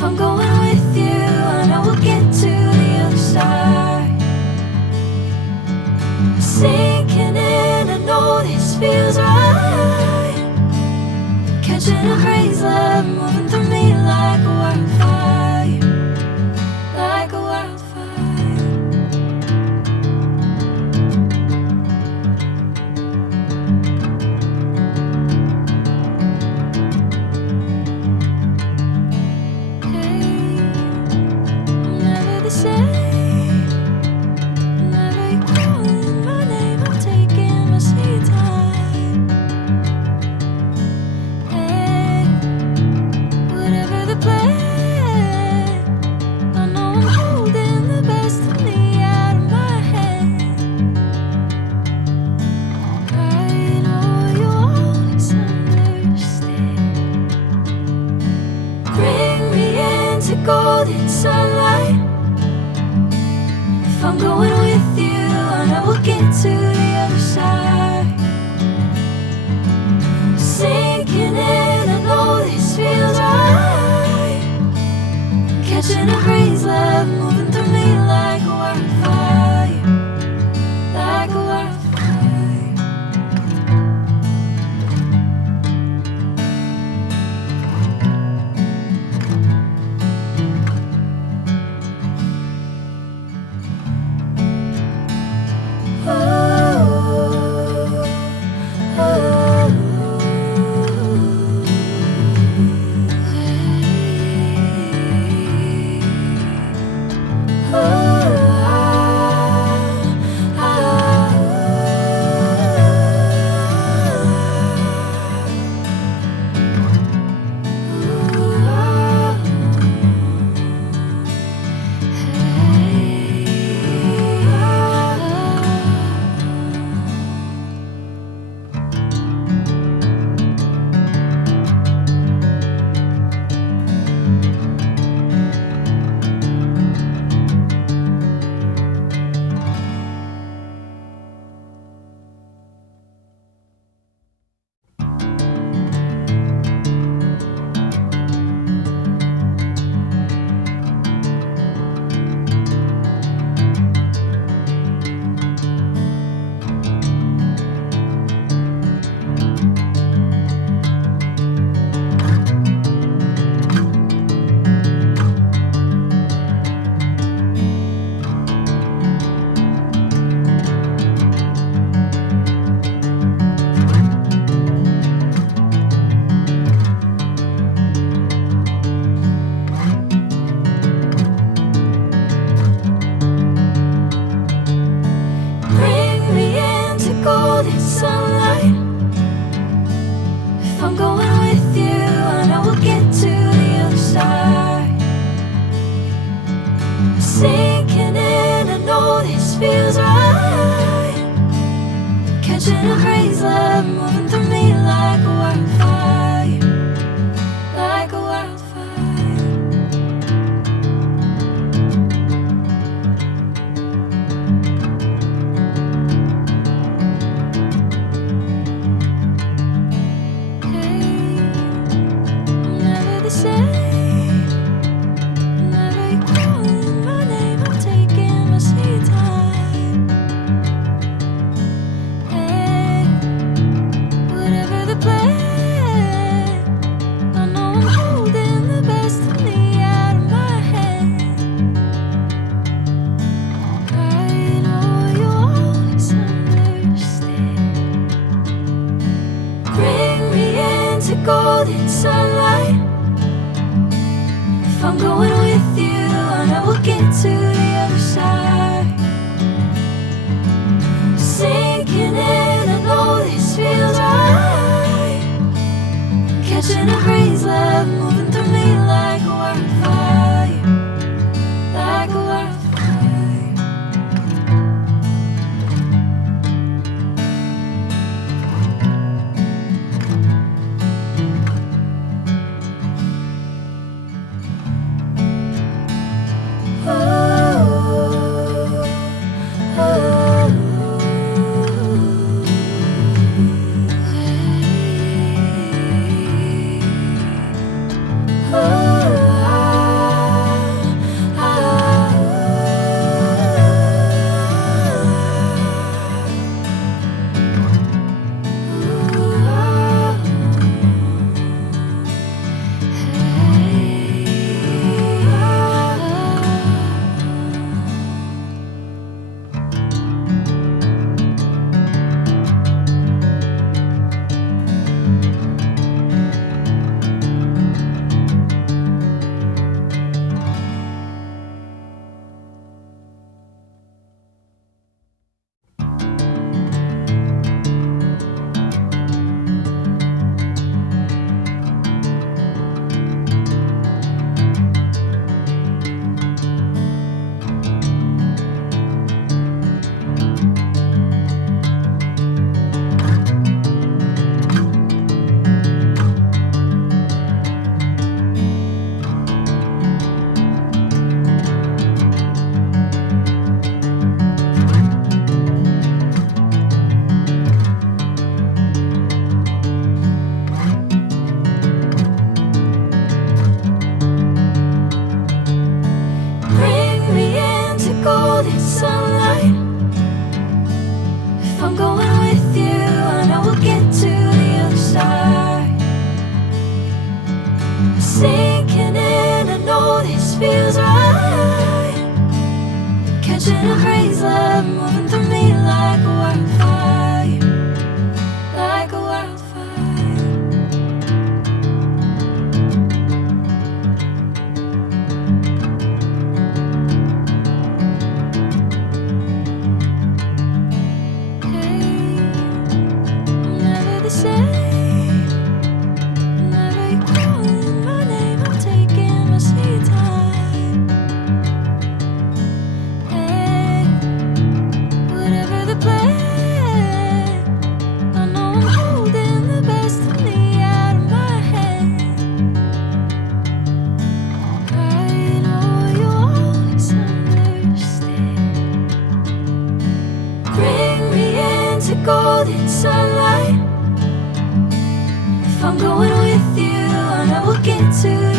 If I'm going with you, I know we'll get to the other side. Sinking in, I know this feels right. Catching a breeze, love moving through me like a wildfire, like a wildfire. Golden sunlight. If I'm going with you, I know we'll get to the other side. Sinking in, I know this feels right. Catching a breeze, love moving through me like a wildfire, like a wildfire. Sinking in, I know this feels right. Catching a breeze, love moving through me like a wildfire, like a wildfire. Hey, I'm never the same. Golden sunlight. If I'm going with you, I know we'll get to the other side. Sinking in, I know this feels right. Catching a breeze, love moving through me like a wildfire, like a wildfire. I'm going with you, I know we'll get to the other side. Sinking in, I know this feels right. Catching a breeze, love moving through me like a wildfire, like a wildfire. Hey, I'm never the same. Whenever you're calling my name, I'm taking my sweet time. Hey, whatever the plan, I know I'm holding the best of me out of my hand. I know you'll always understand. Bring me into golden sunlight. If I'm going with you, I know we'll get to